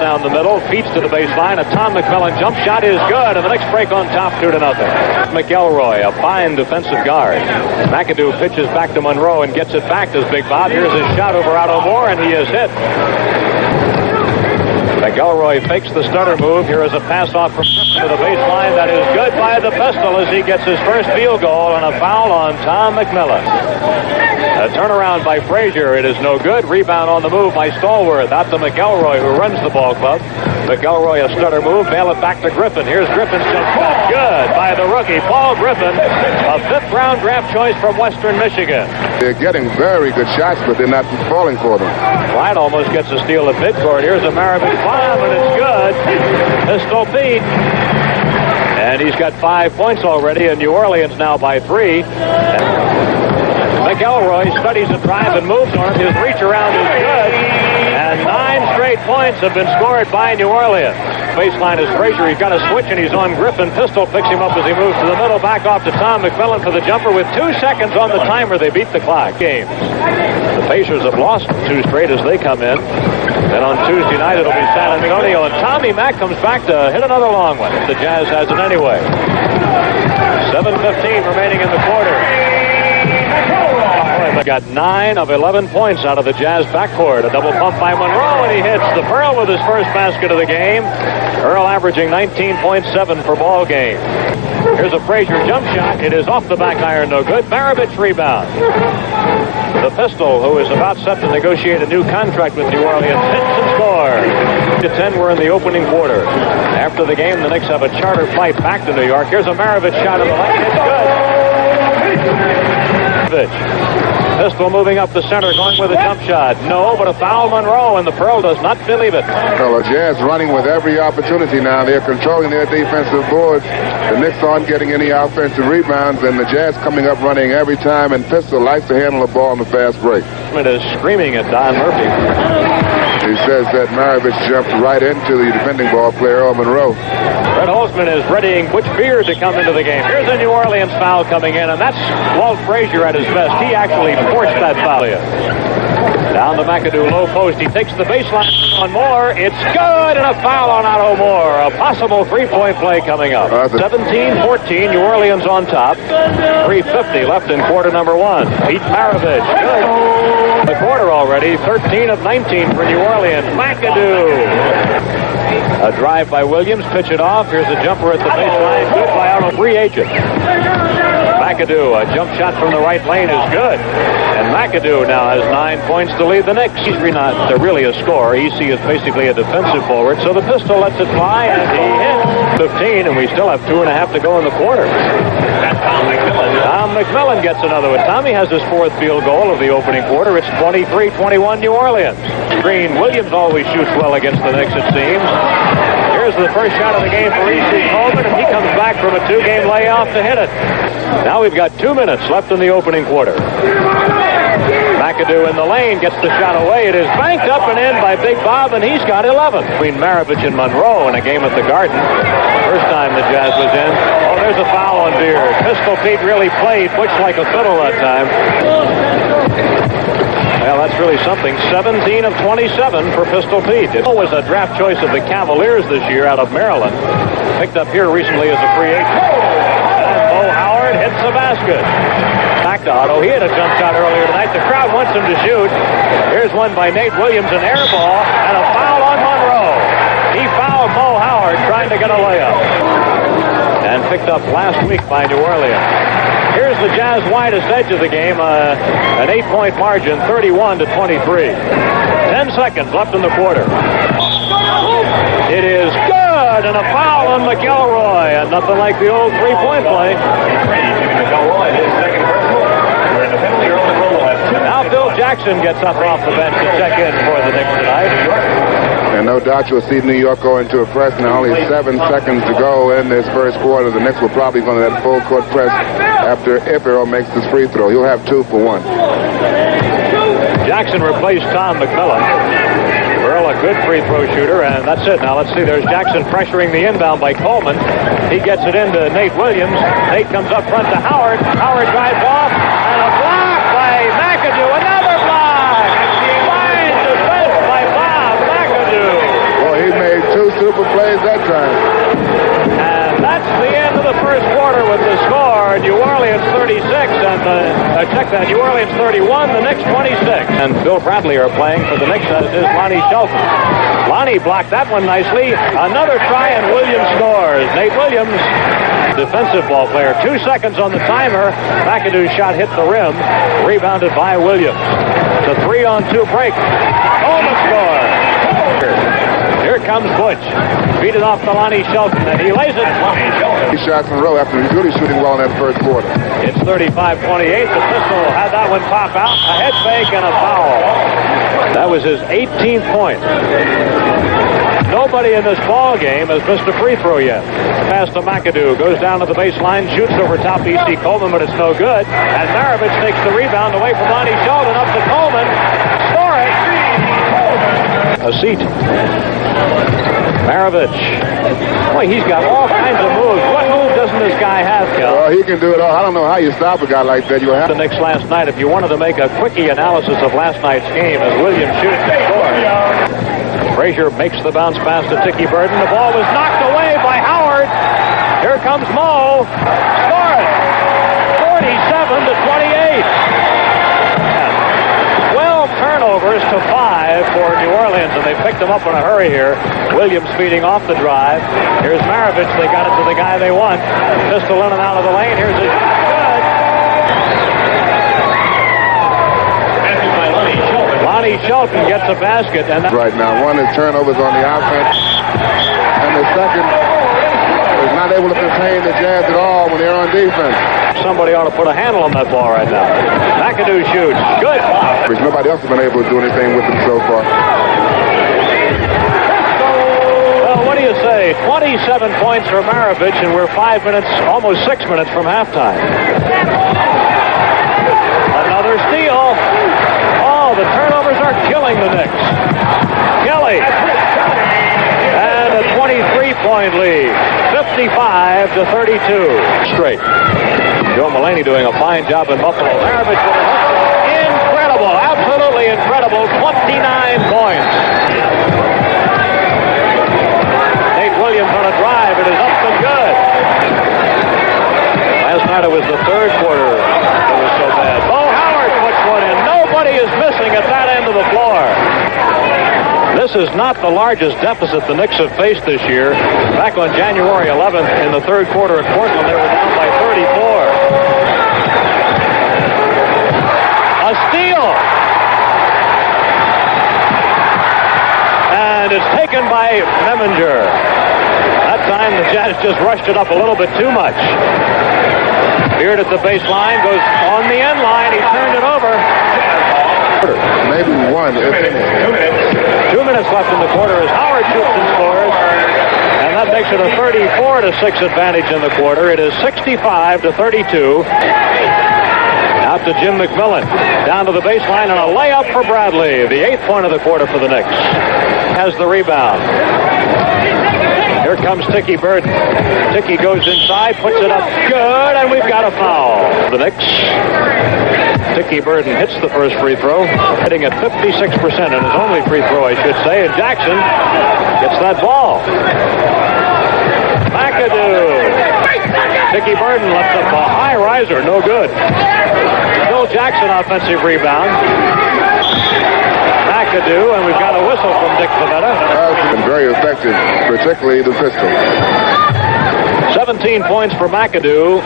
down the middle, feeds to the baseline. A Tom McMillan jump shot is good, and the Knicks break on top 2-0. McElroy, a fine defensive guard. McAdoo pitches back to Monroe and gets it back to Big Bob. Here's his shot over Otto Moore, and he is hit. McElroy fakes the stutter move. Here is a pass off from to the baseline. That is good by the pistol as he gets his first field goal, and a foul on Tom McMillan. A turnaround by Frazier. It is no good. Rebound on the move by Stallworth. Out to McElroy, who runs the ball club. McElroy, a stutter move. Bail it back to Griffin. Here's Griffin's jump shot. Good by the rookie, Paul Griffin. A fifth-round draft choice from Western Michigan. They're getting very good shots, but they're not falling for them. Wright almost gets a steal at midcourt. Here's a Maravich bomb, and it's good. Pistol Pete. And he's got 5 points already, and New Orleans now by 3. McElroy studies the drive and moves on it. His reach around is good. And 9 straight points have been scored by New Orleans. Baseline is Frazier. He's got a switch, and he's on Griffin. Pistol picks him up as he moves to the middle. Back off to Tom McMillan for the jumper with 2 seconds on the timer. They beat the clock. Games. The Pacers have lost 2 straight as they come in. And on Tuesday night, it'll be San Antonio. And Tommy Mack comes back to hit another long one. The Jazz has it anyway. 7:15 remaining in the quarter. Got 9 of 11 points out of the Jazz backcourt. A double pump by Monroe, and he hits the Pearl with his first basket of the game. Earl averaging 19.7 per ball game. Here's a Frazier jump shot. It is off the back iron, no good. Maravich rebound. The Pistol, who is about set to negotiate a new contract with New Orleans, hits and scores. 10 were in the opening quarter. After the game, the Knicks have a charter flight back to New York. Here's a Maravich shot in the lane. It's good. Pistol moving up the center, going with a jump shot. No, but a foul Monroe, and the Pearl does not believe it. Well, the Jazz running with every opportunity now. They're controlling their defensive boards. The Knicks aren't getting any offensive rebounds, and the Jazz coming up running every time, and Pistol likes to handle the ball in the fast break. It is screaming at Don Murphy. He says that Maravich jumped right into the defending ball player, Earl Monroe. Red Holzman is readying Butch Beard to come into the game. Here's a New Orleans foul coming in, and that's Walt Frazier at his best. He actually forced that foul in. Down the McAdoo low post. He takes the baseline on Moore. It's good, and a foul on Otto Moore. A possible three-point play coming up. 17-14, New Orleans on top. 3:50 left in quarter number 1. Pete Maravich. Good. The quarter already. 13 of 19 for New Orleans. McAdoo. A drive by Williams. Pitch it off. Here's a jumper at the baseline. Good by Otto. Free agent. McAdoo, a jump shot from the right lane is good. And McAdoo now has 9 points to lead the Knicks. He's not really a scorer. EC is basically a defensive forward. So the Pistol lets it fly, and he hits 15, and we still have 2.5 to go in the quarter. Tom McMillan gets another one. Tommy has his 4th field goal of the opening quarter. It's 23-21 New Orleans. Green Williams always shoots well against the Knicks, it seems. Here's the first shot of the game for E.C. Coleman, and he comes back from a 2-game layoff to hit it. Now we've got 2 minutes left in the opening quarter. McAdoo in the lane gets the shot away. It is banked up and in by Big Bob, and he's got 11. Between Maravich and Monroe in a game at the Garden. First time the Jazz was in. Oh, there's a foul on Beard. Pistol Pete really played Butch like a fiddle that time. Well, that's really something. 17 of 27 for Pistol Pete. It was a draft choice of the Cavaliers this year out of Maryland. Picked up here recently as a free agent. And Mo Howard hits the basket. Back to Otto. He had a jump shot earlier tonight. The crowd wants him to shoot. Here's one by Nate Williams, an air ball, and a foul on Monroe. He fouled Mo Howard trying to get a layup. And picked up last week by New Orleans. Here's the Jazz widest edge of the game, an 8-point margin, 31-23. 10 seconds left in the quarter. It is good, and a foul on McElroy, and nothing like the old three-point play. Now Phil Jackson gets up off the bench to check in for the Knicks tonight. And no doubt you'll see New York go into a press now. Only 7 seconds to go in this first quarter. The Knicks will probably go to that full court press after if Earl makes this free throw. He'll have 2 for 1. Jackson replaced Tom McMillan. Earl, a good free throw shooter, and that's it. Now let's see. There's Jackson pressuring the inbound by Coleman. He gets it into Nate Williams. Nate comes up front to Howard. Howard drives off, and a block by McAdoo. Another block. Fine defense by Bob McAdoo. Well, he's super plays that time. And that's the end of the first quarter with the score. New Orleans 36 and check that, New Orleans 31, the Knicks 26. And Bill Bradley are playing for the Knicks, as is Lonnie Shelton. Lonnie blocked that one nicely. Another try and Williams scores. Nate Williams, defensive ball player. 2 seconds on the timer. McAdoo's shot hit the rim. Rebounded by Williams. The 3-on-2 break. Coleman scores. Here comes Butch. Beat it off to Lonnie Shelton, and he lays it. He shots in a row after he's really shooting well in that first quarter. It's 35-28. The Pistol had that one pop out. A head fake and a foul. That was his 18th point. Nobody in this ball game has missed a free throw yet. Pass to McAdoo. Goes down to the baseline. Shoots over top E.C. Coleman, but it's no good. And Maravich takes the rebound away from Lonnie Shelton. Up to Coleman. Score it. A seat. Maravich. Boy, he's got all kinds of moves. What move doesn't this guy have, Kel? Well, he can do it all. I don't know how you stop a guy like that. You have the Knicks last night. If you wanted to make a quickie analysis of last night's game as Williams shoots and scores. Frazier makes the bounce pass to Tiki Burden. The ball was knocked away by Howard. Here comes Mo. Score it. 47-28. 12 turnovers to 5 for New Orleans, and they picked them up in a hurry here. Williams feeding off the drive. Here's Maravich. They got it to the guy they want. Pistol in and out of the lane. Here's his good. Lonnie Shelton gets a basket. And right now, one is turnovers on the offense, and the second is not able to contain the Jazz at all when they're on defense. Somebody ought to put a handle on that ball right now. McAdoo shoots. Good. Nobody else has been able to do anything with him so far. Well, what do you say? 27 points for Maravich, and we're 5 minutes, almost 6 minutes from halftime. Another steal. Oh, the turnovers are killing the Knicks. Kelly. And a 23-point lead. 55-32. Straight. Joe Mulaney doing a fine job in Buffalo. Maravich with a hook. Incredible, absolutely incredible. 29 points. Nate Williams on a drive. It is up and good. Last night it was the third quarter that was so bad. Bo Howard puts one in. Nobody is missing at that end of the floor. This is not the largest deficit the Knicks have faced this year. Back on January 11th in the third quarter at Portland, they were down by 34. A steal. And it's taken by Meminger. That time the Jazz just rushed it up a little bit too much. Beard at the baseline, goes on the end line. He turned it over. Maybe one. 2 minutes left in the quarter as Howard shoots and scores. And that makes it a 34-6 advantage in the quarter. It is 65-32. Out to Jim McMillan. Down to the baseline and a layup for Bradley. The 8th point of the quarter for the Knicks. Has the rebound. Here comes Tiki Burden. Tiki goes inside, puts it up good, and we've got a foul. The Knicks. Tiki Burden hits the first free throw, hitting at 56%, and his only free throw, I should say, and Jackson gets that ball. McAdoo. Tiki Burden left up a high riser, no good. Bill Jackson offensive rebound. McAdoo, and we've got a whistle from Dick Pavetta. Been very effective, particularly the pistol. 17 points for McAdoo,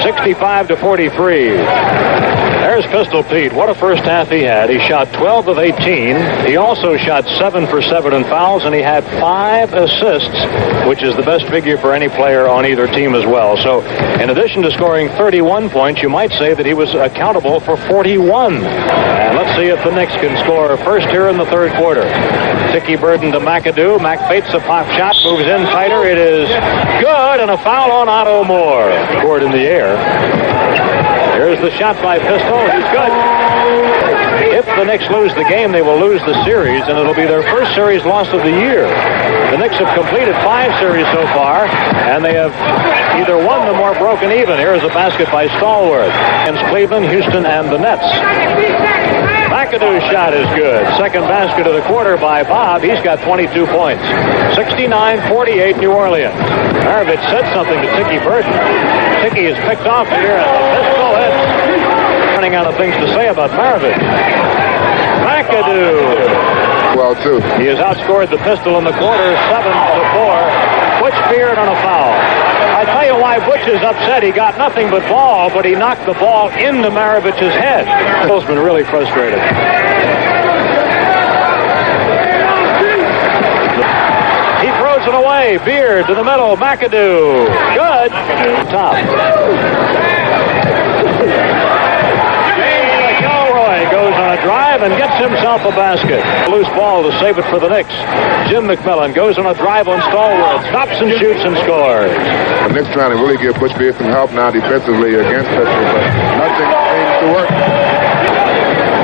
65-43. There's Pistol Pete. What a first half he had. He shot 12 of 18. He also shot 7 for 7 in fouls, and he had 5 assists, which is the best figure for any player on either team as well. So in addition to scoring 31 points, you might say that he was accountable for 41. And let's see if the Knicks can score first here in the third quarter. Tiki Burden to McAdoo. Mac baits a pop shot, moves in tighter. It is good, and a foul on Otto Moore. Scored in the air. Here's the shot by Pistol. He's good. If the Knicks lose the game, they will lose the series, and it'll be their first series loss of the year. The Knicks have completed 5 series so far, and they have either won them or broken even. Here's a basket by Stallworth against Cleveland, Houston, and the Nets. McAdoo's shot is good. Second basket of the quarter by Bob. He's got 22 points. 69-48 New Orleans. Maravich said something to Tiki Burton. Tiki is picked off here, and the pistol hits. Running out of things to say about Maravich. McAdoo. Well, too. He has outscored the pistol in the quarter 7-4. Butch Beard on a foul. I tell you why Butch is upset. He got nothing but ball, but he knocked the ball into Maravich's head. Bill's been really frustrated. He throws it away. Beard to the middle. McAdoo. Good. Top. Goes on a drive and gets himself a basket. Loose ball to save it for the Knicks. Jim McMillan goes on a drive on Stallworth. Stops and shoots and scores. The Knicks trying to really give Butch Beard some help now defensively against Pittsburgh, but nothing seems to work.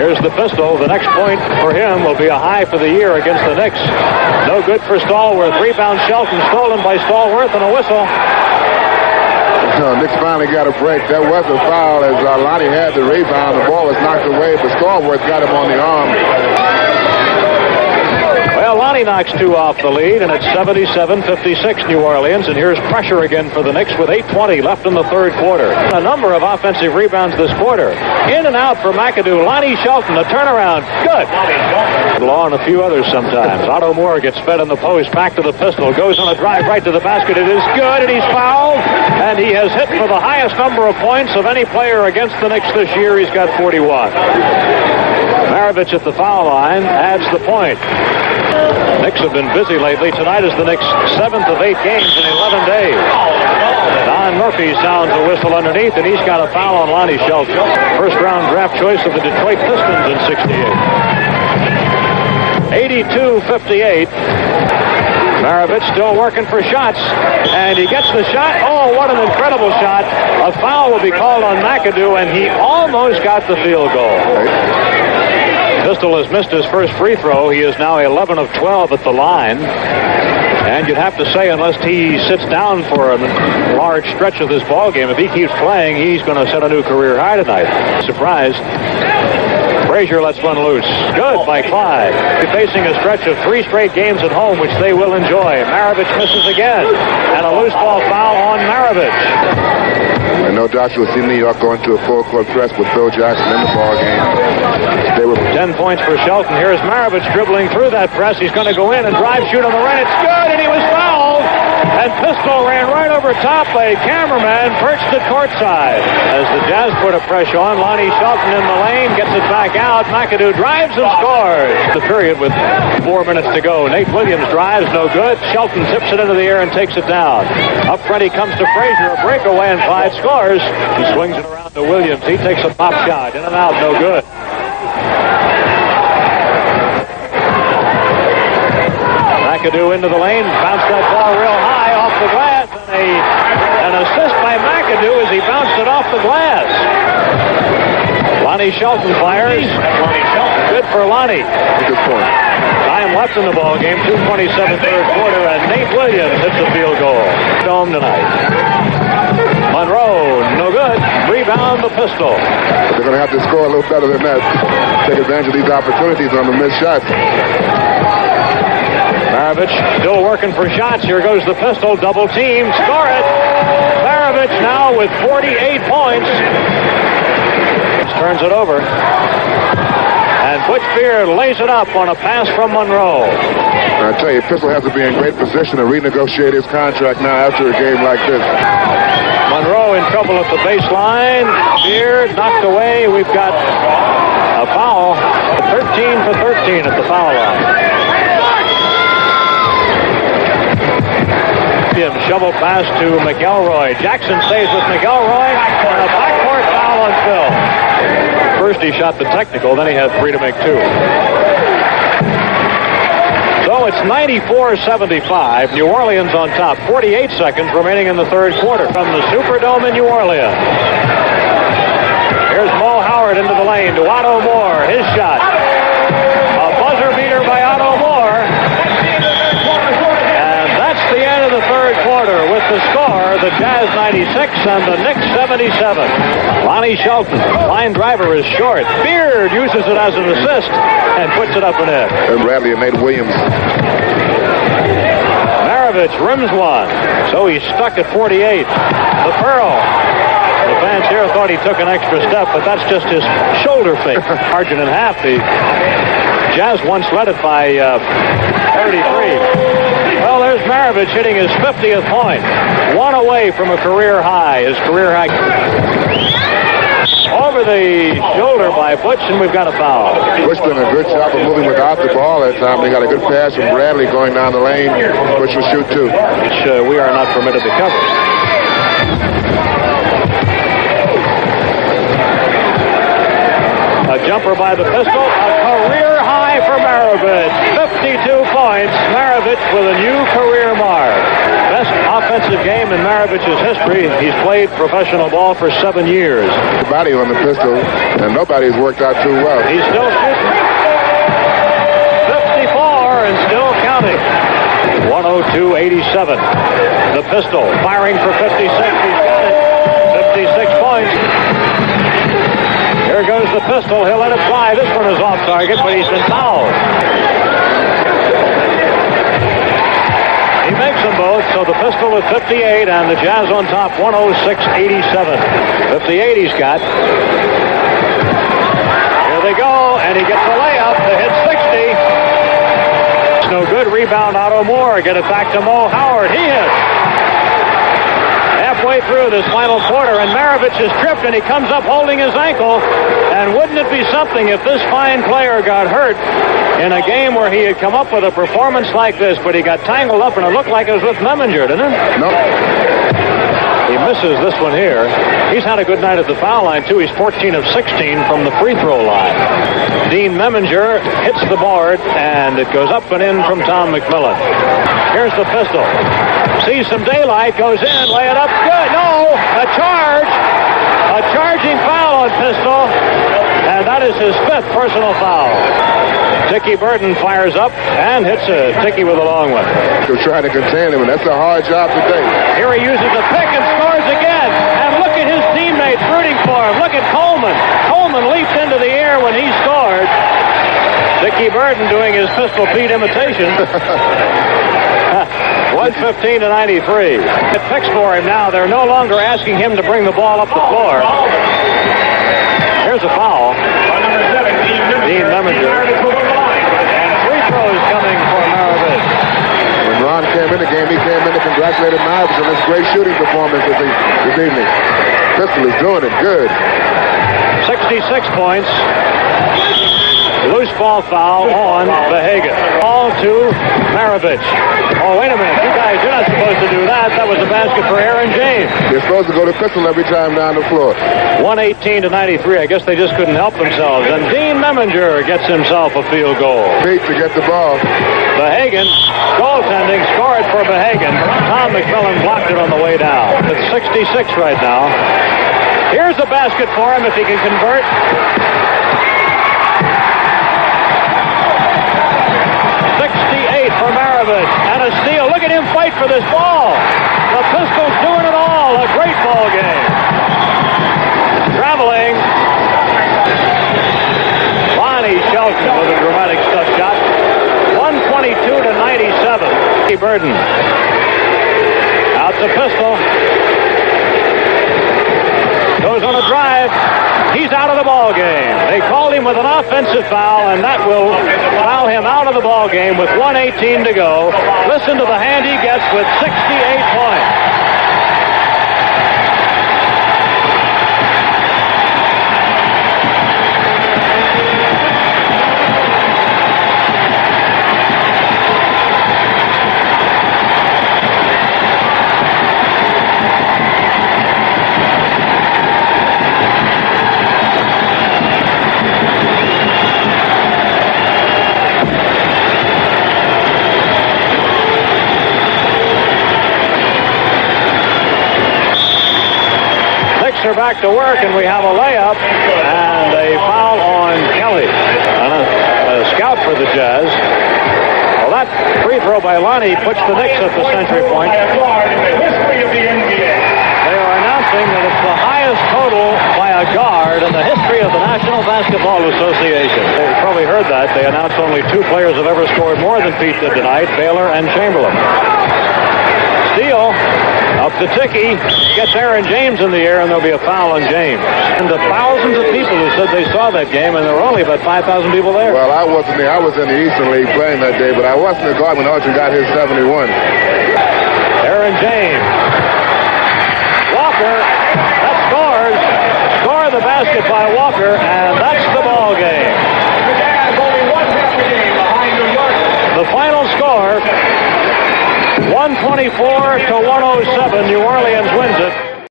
Here's the pistol. The next point for him will be a high for the year against the Knicks. No good for Stallworth. Rebound Shelton, stolen by Stallworth, and a whistle. Knicks finally got a break. That was a foul as Lonnie had the rebound. The ball was knocked away, but Stallworth got him on the arm. Well, Lonnie knocks two off the lead, and it's 77-56 New Orleans. And here's pressure again for the Knicks with 8:20 left in the third quarter. A number of offensive rebounds this quarter. In and out for McAdoo. Lonnie Shelton, a turnaround. Good. Law and a few others sometimes. Otto Moore gets fed in the post. Back to the pistol. Goes on a drive right to the basket. It is good, and he's fouled. And he has hit for the highest number of points of any player against the Knicks this year. He's got 41. Maravich at the foul line adds the point. Knicks have been busy lately. Tonight is the Knicks' 7th of 8 games in 11 days. Don Murphy sounds a whistle underneath, and he's got a foul on Lonnie Shelton. First-round draft choice of the Detroit Pistons in '68. 82-58. Maravich still working for shots, and he gets the shot. Oh, what an incredible shot. A foul will be called on McAdoo, and he almost got the field goal. Pistol has missed his first free throw. He is now 11 of 12 at the line. And you'd have to say, unless he sits down for a large stretch of this ball game, if he keeps playing, he's going to set a new career high tonight. Surprise. Frazier lets one loose. Good by Clyde. Facing a stretch of 3 straight games at home, which they will enjoy. Maravich misses again. And a loose ball foul on Maravich. And no doubt you'll see New York going to a full-court press with Phil Jackson in the ball game. They were 10 points for Shelton. Here's Maravich dribbling through that press. He's going to go in and drive, shoot on the right. It's good, and he was fouled. And Pistol ran right over top. A cameraman perched at courtside. As the Jazz put a pressure on, Lonnie Shelton in the lane, gets it back out. McAdoo drives and scores. The period with 4 minutes to go. Nate Williams drives, no good. Shelton tips it into the air and takes it down. Up front he comes to Frazier, a breakaway, and Clyde scores. He swings it around to Williams. He takes a pop shot. In and out, no good. McAdoo into the lane, bounced that ball real high off the glass, and an assist by McAdoo as he bounced it off the glass. Lonnie Shelton fires. Good for Lonnie. Good point. Time left in the ball game, 2:27 third quarter, and Nate Williams hits the field goal. Dome tonight. Monroe, no good. Rebound the Pistol. But they're going to have to score a little better than that. Take advantage of these opportunities on the missed shots. Maravich still working for shots. Here goes the Pistol. Double team. Score it. Maravich now with 48 points. Turns it over. And Butch Beard lays it up on a pass from Monroe. I tell you, Pistol has to be in great position to renegotiate his contract now after a game like this. Monroe in trouble at the baseline. Beard knocked away. We've got a foul. 13 for 13 at the foul line. Shovel pass to McElroy. Jackson stays with McElroy. And a backcourt foul on Phil. First he shot the technical, then he had 3 to make 2. So it's 94-75. New Orleans on top. 48 seconds remaining in the third quarter from the Superdome in New Orleans. Here's Mo Howard into the lane to Otto Moore. His shot. A buzzer beater by Otto Moore. And that's the end of the third quarter with the score, the Jazz 96 and the Knicks 77. Lonnie Shelton, line driver, is short. Beard uses it as an assist and puts it up and in. And Bradley and Nate Williams. Maravich rims one, so he's stuck at 48. The Pearl. The fans here thought he took an extra step, but that's just his shoulder fake. Margin in half. The Jazz once led it by 33. Well, there's Maravich hitting his 50th point. One away from a career high. His career high. Over the shoulder by Butch, and we've got a foul. Butch did a good job of moving without the ball that time. They got a good pass from Bradley going down the lane. Butch will shoot too. Which we are not permitted to cover. A jumper by the pistol. A career high for Maravich. 52 points. Maravich with a new career mark. Best offensive game in Maravich's history. He's played professional ball for 7 years. Body on the pistol, and nobody's worked out too well. He's still shooting. 54 and still counting. 102-87. The pistol firing for 56. He's got it. 56 points. Here goes the pistol. He'll let it fly. This one is off target, but he's been fouled. He makes them both, so the pistol is 58, and the Jazz on top, 106-87. 58 he's got. Here they go, and he gets a layup to hit 60. It's no good. Rebound, Otto Moore. Get it back to Mo Howard. He hits. Halfway through this final quarter, and Maravich is tripped, and he comes up holding his ankle. And wouldn't it be something if this fine player got hurt in a game where he had come up with a performance like this, but he got tangled up, and it looked like it was with Meminger, didn't it? No. He misses this one here. He's had a good night at the foul line, too. He's 14 of 16 from the free throw line. Dean Meminger hits the board, and it goes up and in from Tom McMillan. Here's the pistol. Sees some daylight, goes in, lay it up. Good. No, a charge. A charging foul on Pistol, and that is his 5th personal foul. Tiki Burton fires up and hits a Tiki with a long one. They're trying to contain him, and that's a hard job today. Here he uses a pick and scores again. And look at his teammates rooting for him. Look at Coleman. Coleman leaped into the air when he scored. Tiki Burton doing his Pistol Pete imitation. 115-93. It picks for him now. They're no longer asking him to bring the ball up the floor. Here's a foul. Dean Meminger. And free throws coming for Maravich. When Ron came in the game, he came in to congratulate Maravich on his great shooting performance this evening. Pistol is doing it good. 66 points. Loose ball foul on Behagen. Ball to Maravich. Oh, wait a minute. You guys, you're not supposed to do that. That was a basket for Aaron James. They're supposed to go to Pistol every time down the floor. 118-93. I guess they just couldn't help themselves. And Dean Meminger gets himself a field goal. Pete to get the ball. Behagen, goaltending, scored for Behagen. Tom McMillan blocked it on the way down. It's 66 right now. Here's a basket for him if he can convert. 68 for Maravich. And a steal. Look at him fight for this ball. The Pistols doing it all. A great ball game. Traveling. Lonnie Shelton with a dramatic stuff shot. 122-97. Burden. Out to Pistol. Goes on a drive. He's out of the ball game. They called him with an offensive foul, and that will foul him out of the ball game with 1:18 to go. Listen to the hand he gets with 68 points. Are back to work, and we have a layup and a foul on Kelly. A scout for the Jazz. Well, that free throw by Lonnie puts the Knicks at the century point. of the National Basketball Association. You've probably heard that. They announced only 2 players have ever scored more than Pete did tonight, Baylor and Chamberlain. Steele up to Ticky, gets Aaron James in the air, and there'll be a foul on James. And the thousands of people who said they saw that game, and there were only about 5,000 people there. Well, I wasn't there. I was in the Eastern League playing that day, but I wasn't at Guard when Archer got his 71. Aaron James. Walker, that scores. Score the basket by Walker, and that's the ball game. The final score, 124 to 107. New Orleans wins it.